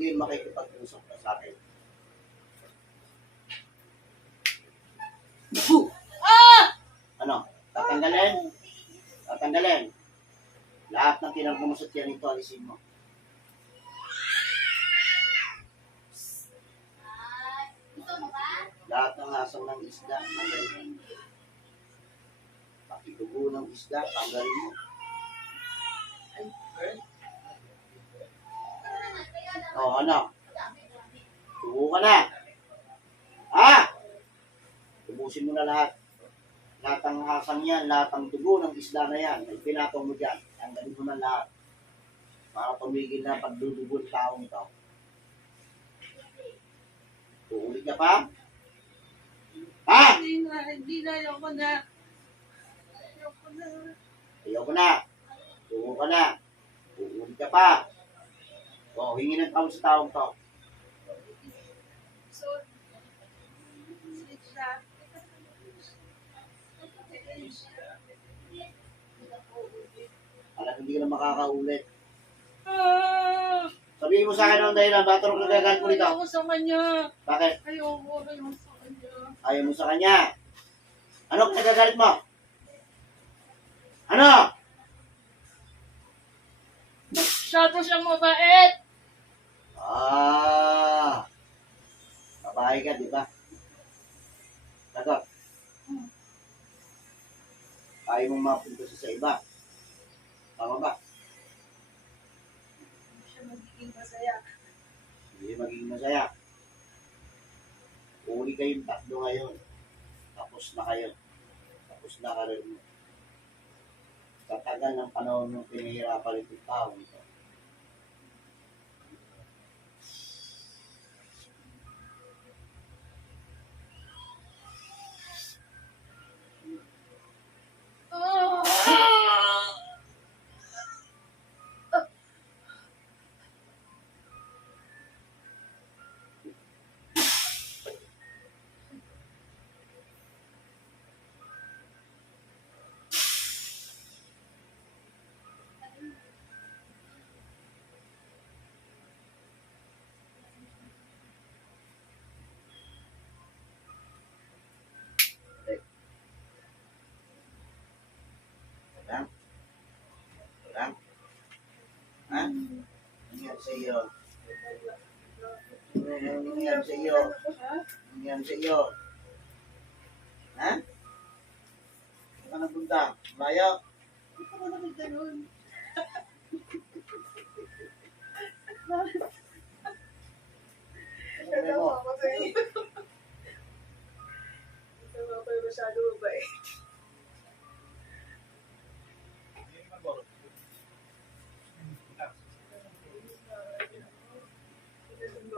hindi makikipag-usap ka sa akin. Ano? Tatanggalin? Tatanggalin. Lahat ng tinanggal mo sa tiyan ito, alisin mo. Lahat ng asang ng isda, tanggalin mo. Pati dugo ng isda, tanggalin mo. O, ano? Tubo ka na. Tubusin mo na lahat. Lahat ng hasang yan, lahat ng dugo ng isda na yan, ay pinatong mo dyan. Tanggalin mo na lahat. Para tumigil na pagdudugo ng taong ito. Uulit ka pa? Hindi na, ayoko na. Ayoko na. Tubo ka na. Uulit ka pa. O, hingi ng tawad sa taong to. So, siya. Alam, hindi ka na makakaulit. Sabihin mo sa akin ang dahilan, bakit ako nagagalit mo dito? Ayoko sa kanya. Bakit? Ayoko sa kanya. Ayaw mo sa kanya. Ano kung nagagalit mo? Ano? Masyado siyang mabait. Babae ka, di ba? Sagot. Ayaw mong mapunta sa iba. Tama ba? Hindi siya magiging masaya. Hindi magiging masaya. Uli kayong tatlo ngayon. Tapos na kayo. Tapos na ka rin. Sa tagal ng panahon ng pinahirapan itong tao ito. Lang? Lang? Ha? Nangyari sa iyo? Nangyari sa iyo? Nangyari sa iyo? Ha? Saan ka napunta? Malayo? Hindi ko naman ganun. Ano mo? ako sa iyo. Ito ako yung masyado mabait.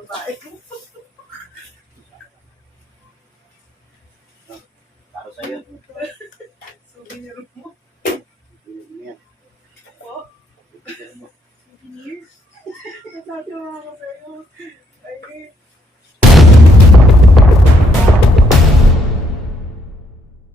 Babae. Para sa'yo. Souvenir mo. Yan. Oh, Bibigyan mo. souvenir? Nasabi ako sa'yo. Ay,